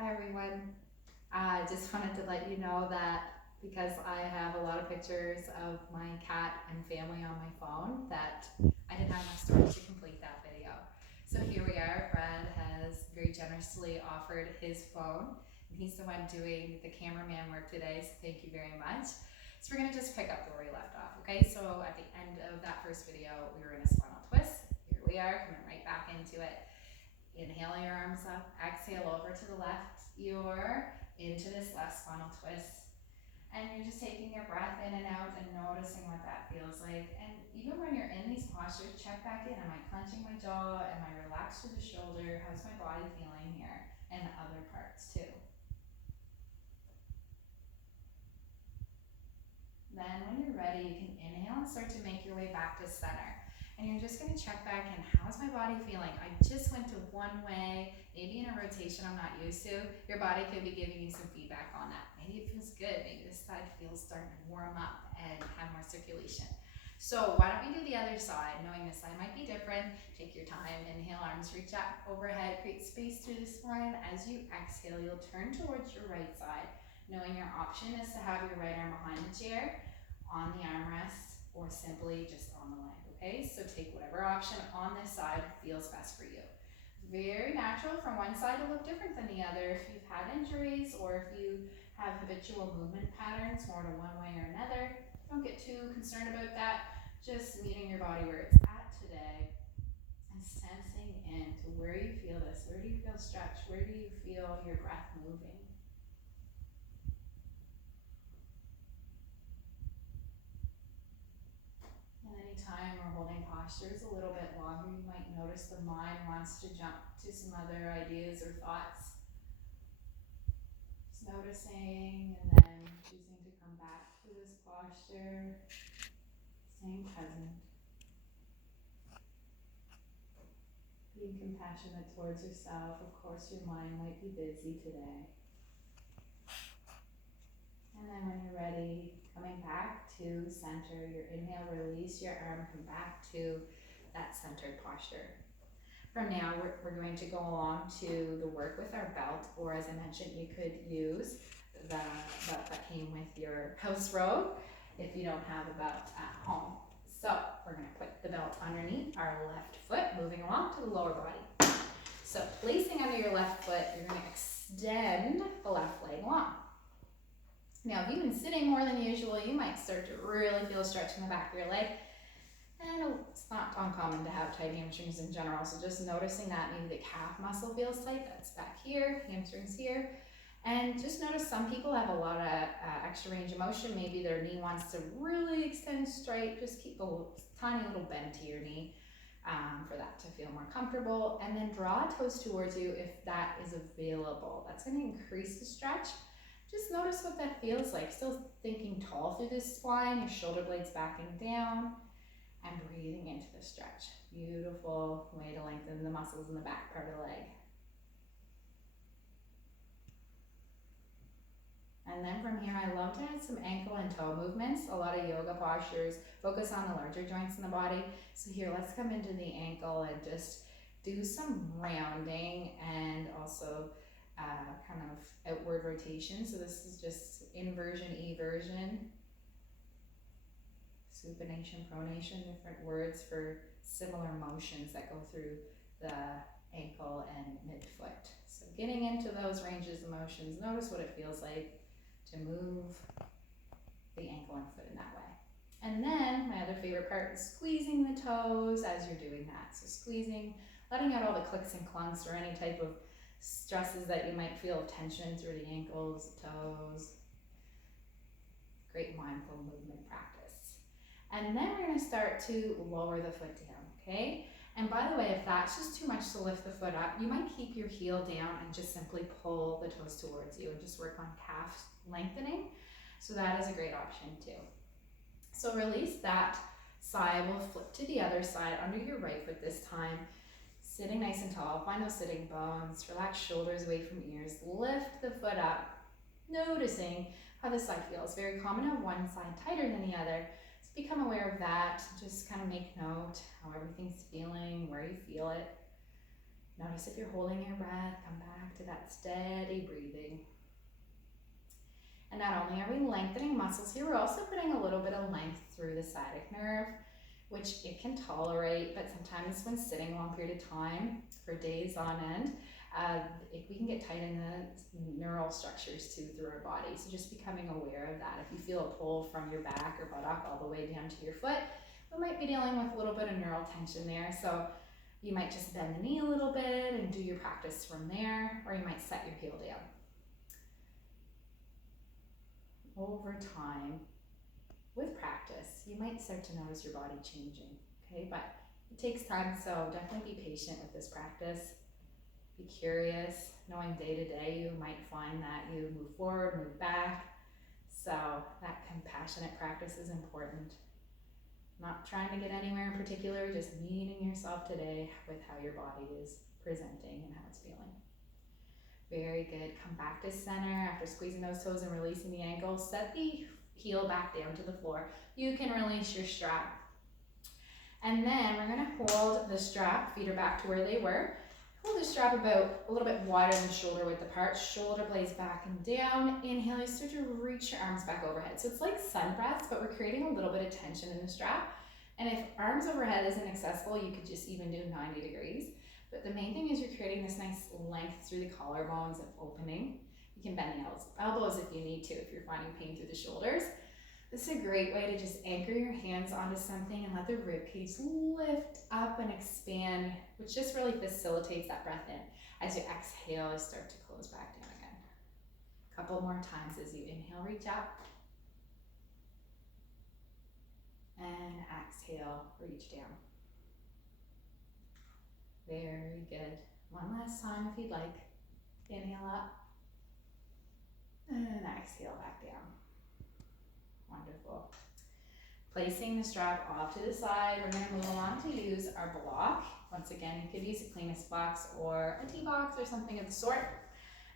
Hi everyone. I just wanted to let you know that because I have a lot of pictures of my cat and family on my phone that I didn't have enough storage to complete that video. So here we are. Brad has very generously offered his phone and he's the one doing the cameraman work today, so thank you very much. So we're gonna just pick up where we left off, okay? So at the end of that first video, we were in a spinal twist. Here we are, coming right back into it. Inhale your arms up, exhale over to the left ear, into this left spinal twist. And you're just taking your breath in and out and noticing what that feels like. And even when you're in these postures, check back in. Am I clenching my jaw? Am I relaxed through the shoulder? How's my body feeling here? And other parts too. Then when you're ready, you can inhale and start to make your way back to center. And you're just gonna check back in, how's my body feeling? I just went to one way, maybe in a rotation I'm not used to. Your body could be giving you some feedback on that. Maybe it feels good, maybe this side feels starting to warm up and have more circulation. So why don't we do the other side, knowing this side might be different. Take your time, inhale, arms reach up overhead, create space through the spine. As you exhale, you'll turn towards your right side, knowing your option is to have your right arm behind the chair, on the armrest, or simply just on the leg, okay? So take whatever option on this side feels best for you. Very natural from one side to look different than the other. If you've had injuries or if you have habitual movement patterns, more to one way or another, don't get too concerned about that. Just meeting your body where it's at today and sensing into where you feel this. Where do you feel stretch? Where do you feel your breath moving? And anytime we're holding postures a little bit longer, you might notice the mind wants to jump to some other ideas or thoughts. Just noticing and then choosing to come back to this posture, staying present. Being compassionate towards yourself. Of course, your mind might be busy today. And then when you're ready, coming back to center, your inhale, release your arm, come back to that centered posture. From now, we're going to go along to the work with our belt, or as I mentioned, you could use the belt that came with your house robe if you don't have a belt at home. So we're going to put the belt underneath our left foot, moving along to the lower body. So placing under your left foot, you're going to extend the left leg long. Now, if you've been sitting more than usual, you might start to really feel a stretch in the back of your leg. And it's not uncommon to have tight hamstrings in general, so just noticing that maybe the calf muscle feels tight, that's back here, hamstrings here. And just notice some people have a lot of extra range of motion. Maybe their knee wants to really extend straight. Just keep a tiny little bend to your knee for that to feel more comfortable. And then draw toes towards you if that is available. That's going to increase the stretch. Just notice what that feels like. Still thinking tall through this spine, your shoulder blades backing down, and breathing into the stretch. Beautiful way to lengthen the muscles in the back part of the leg. And then from here, I love to add some ankle and toe movements. A lot of yoga postures focus on the larger joints in the body. So here, let's come into the ankle and just do some rounding and also kind of outward rotation. So this is just inversion, eversion, supination, pronation, different words for similar motions that go through the ankle and midfoot. So getting into those ranges of motions, notice what it feels like to move the ankle and foot in that way. And then my other favorite part is squeezing the toes as you're doing that. So squeezing, letting out all the clicks and clunks or any type of stresses that you might feel of tension through the ankles, the toes. Great mindful movement practice. And then we're going to start to lower the foot down, okay? And by the way, if that's just too much to lift the foot up, you might keep your heel down and just simply pull the toes towards you and just work on calf lengthening. So that is a great option too. So release that side. We'll flip to the other side under your right foot this time. Sitting nice and tall, find those sitting bones, relax shoulders away from ears, lift the foot up, noticing how this side feels. Very common to have one side tighter than the other. So become aware of that, just kind of make note how everything's feeling, where you feel it. Notice if you're holding your breath, come back to that steady breathing. And not only are we lengthening muscles here, we're also putting a little bit of length through the sciatic nerve, which it can tolerate, but sometimes when sitting a long period of time, for days on end, we can get tight in the neural structures too through our body. So just becoming aware of that. If you feel a pull from your back or buttock all the way down to your foot, we might be dealing with a little bit of neural tension there. So you might just bend the knee a little bit and do your practice from there, or you might set your heel down. Over time, with practice, you might start to notice your body changing, okay? But it takes time, so definitely be patient with this practice. Be curious, knowing day to day, you might find that you move forward, move back. So that compassionate practice is important. Not trying to get anywhere in particular, just meeting yourself today with how your body is presenting and how it's feeling. Very good. Come back to center after squeezing those toes and releasing the ankles. Set the heel back down to the floor. You can release your strap. And then we're going to hold the strap, feet are back to where they were. Hold the strap about a little bit wider than shoulder width apart. Shoulder blades back and down. Inhale, you start to reach your arms back overhead. So it's like sun breaths, but we're creating a little bit of tension in the strap. And if arms overhead isn't accessible, you could just even do 90 degrees. But the main thing is you're creating this nice length through the collarbones and opening. You can bend the elbows if you need to, if you're finding pain through the shoulders. This is a great way to just anchor your hands onto something and let the rib cage lift up and expand, which just really facilitates that breath in. As you exhale, you start to close back down again. A couple more times as you inhale, reach up. And exhale, reach down. Very good. One last time if you'd like. Inhale up. And exhale back down. Wonderful. Placing the strap off to the side, we're going to move along to use our block. Once again, you could use a Kleenex box or a tea box or something of the sort.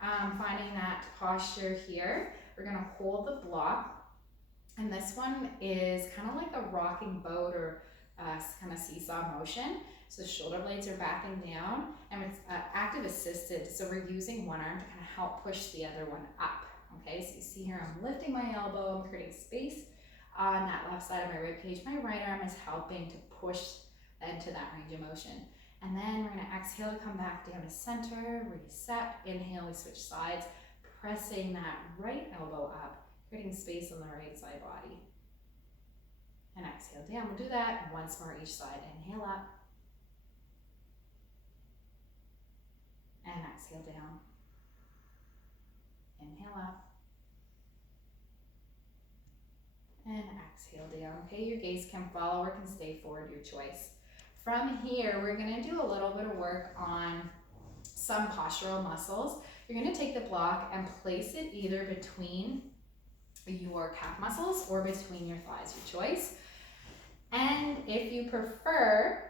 Finding that posture here, we're going to hold the block. And this one is kind of like a rocking boat or kind of seesaw motion. So the shoulder blades are backing down and it's active assisted. So we're using one arm to kind of help push the other one up. Okay, so you see here I'm lifting my elbow, I'm creating space on that left side of my rib cage. My right arm is helping to push into that range of motion. And then we're going to exhale to come back down to center, reset, inhale, we switch sides, pressing that right elbow up, creating space on the right side body. And exhale down, we'll do that once more each side. Inhale up. And exhale down. Inhale up. And exhale down. Okay, your gaze can follow or can stay forward, your choice. From here, we're going to do a little bit of work on some postural muscles. You're going to take the block and place it either between your calf muscles or between your thighs, your choice. And if you prefer,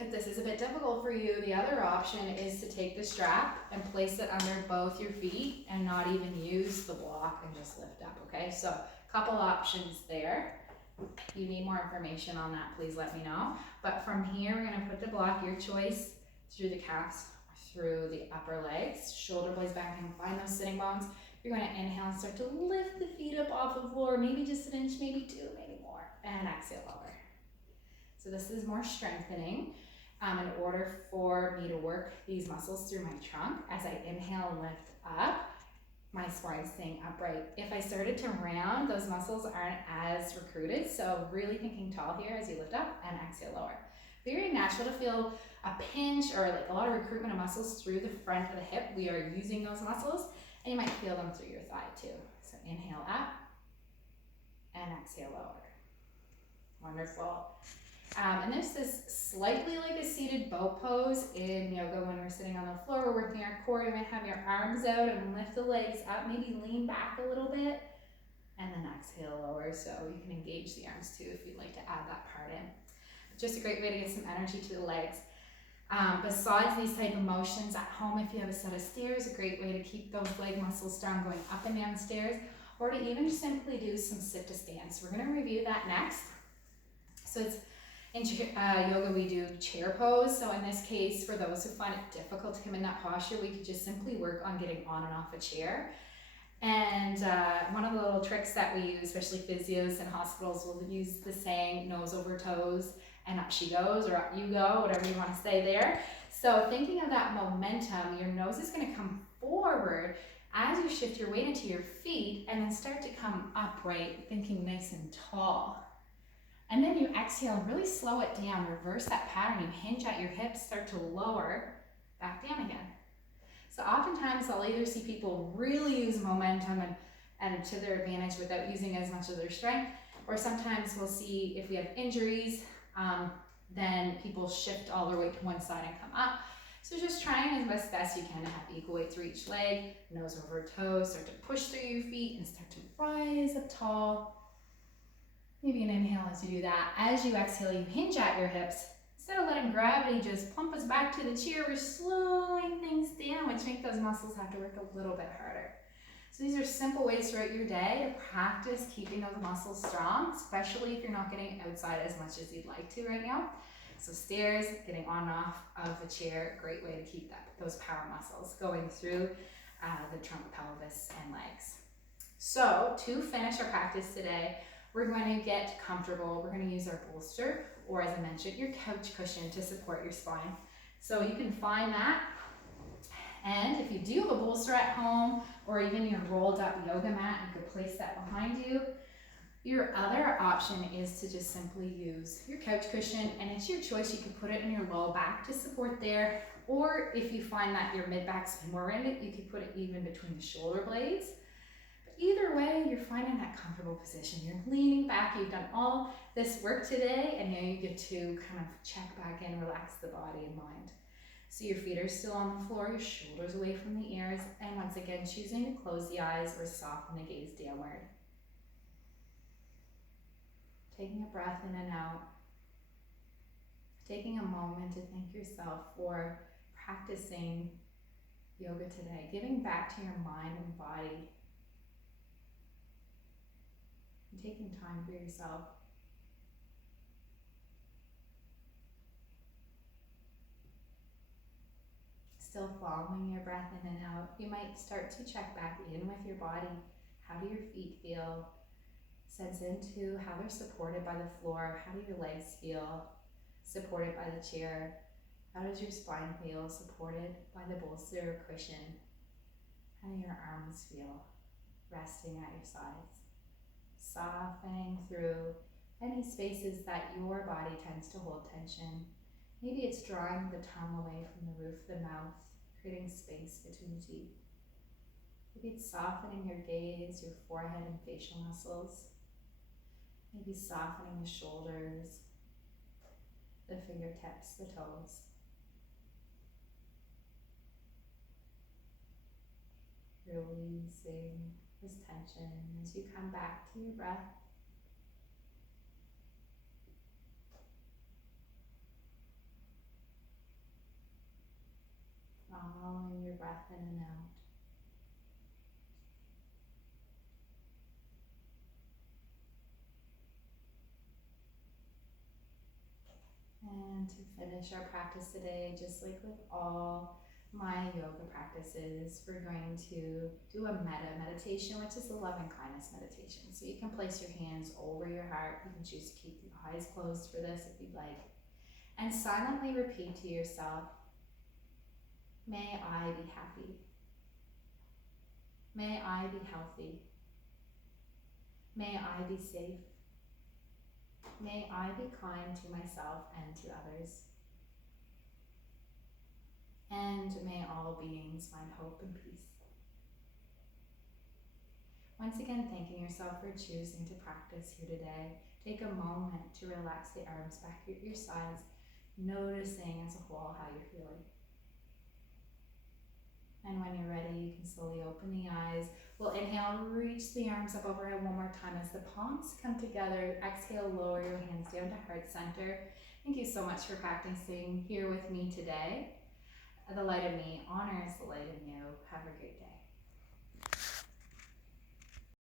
if this is a bit difficult for you, the other option is to take the strap and place it under both your feet and not even use the block and just lift up, okay? So a couple options there. If you need more information on that, please let me know. But from here, we're gonna put the block, your choice, through the calves, through the upper legs, shoulder blades back and find those sitting bones. You're gonna inhale and start to lift the feet up off the floor, maybe just an inch, maybe two, maybe more, and exhale lower. So this is more strengthening. In order for me to work these muscles through my trunk, as I inhale and lift up, my spine's staying upright. If I started to round, those muscles aren't as recruited, so really thinking tall here as you lift up and exhale lower. Very natural to feel a pinch or like a lot of recruitment of muscles through the front of the hip. We are using those muscles, and you might feel them through your thigh too. So inhale up and exhale lower. Wonderful. And there's this slightly like a seated boat pose in yoga when we're sitting on the floor. We're working our core. You might have your arms out and lift the legs up, maybe lean back a little bit, and then exhale lower. So you can engage the arms too if you'd like to add that part in. Just a great way to get some energy to the legs. Besides these type of motions at home, if you have a set of stairs, a great way to keep those leg muscles strong going up and down stairs, or to even simply do some sit to stand. So we're going to review that next. So it's In yoga, we do chair pose. So in this case, for those who find it difficult to come in that posture, we could just simply work on getting on and off a chair. And one of the little tricks that we use, especially physios in hospitals, will use the saying nose over toes and up she goes, or up you go, whatever you want to say there. So thinking of that momentum, your nose is going to come forward as you shift your weight into your feet and then start to come upright, thinking nice and tall. And then you exhale, really slow it down, reverse that pattern. You hinge at your hips, start to lower, back down again. So oftentimes I'll either see people really use momentum and to their advantage without using as much of their strength, or sometimes we'll see if we have injuries, then people shift all their weight to one side and come up. So just trying as best you can to have equal weight through each leg, nose over toes, start to push through your feet and start to rise up tall. Maybe an inhale as you do that. As you exhale, you hinge at your hips. Instead of letting gravity just plump us back to the chair, we're slowing things down, which make those muscles have to work a little bit harder. So these are simple ways throughout your day to practice keeping those muscles strong, especially if you're not getting outside as much as you'd like to right now. So stairs, getting on and off of the chair, great way to keep those power muscles going through the trunk, pelvis, and legs. So to finish our practice today, we're going to get comfortable. We're going to use our bolster, or as I mentioned, your couch cushion to support your spine. So you can find that. And if you do have a bolster at home, or even your rolled up yoga mat, you could place that behind you. Your other option is to just simply use your couch cushion, and it's your choice. You could put it in your low back to support there, or if you find that your mid back's more in it, you could put it even between the shoulder blades. Either way, you're finding that comfortable position. You're leaning back, you've done all this work today, and now you get to kind of check back in, relax the body and mind. So your feet are still on the floor, your shoulders away from the ears, and once again, choosing to close the eyes or soften the gaze downward. Taking a breath in and out. Taking a moment to thank yourself for practicing yoga today, giving back to your mind and body. And taking time for yourself. Still following your breath in and out, you might start to check back in with your body. How do your feet feel? Sense into how they're supported by the floor. How do your legs feel? Supported by the chair. How does your spine feel? Supported by the bolster or cushion. How do your arms feel? Resting at your sides. Softening through any spaces that your body tends to hold tension. Maybe it's drawing the tongue away from the roof of the mouth, creating space between the teeth. Maybe it's softening your gaze, your forehead and facial muscles. Maybe softening the shoulders, the fingertips, the toes. Releasing this tension as you come back to your breath. Following your breath in and out. And to finish our practice today, just like with all my yoga practices, we're going to do a meditation, which is a love and kindness meditation. So you can place your hands over your heart. You can choose to keep your eyes closed for this if you'd like. And silently repeat to yourself, may I be happy. May I be healthy. May I be safe. May I be kind to myself and to others. And may all beings find hope and peace. Once again, thanking yourself for choosing to practice here today. Take a moment to relax the arms back at your sides, noticing as a whole how you're feeling. And when you're ready, you can slowly open the eyes. We'll inhale, reach the arms up overhead one more time as the palms come together. Exhale, lower your hands down to heart center. Thank you so much for practicing here with me today. The light of me honors the light in you. Have a great day.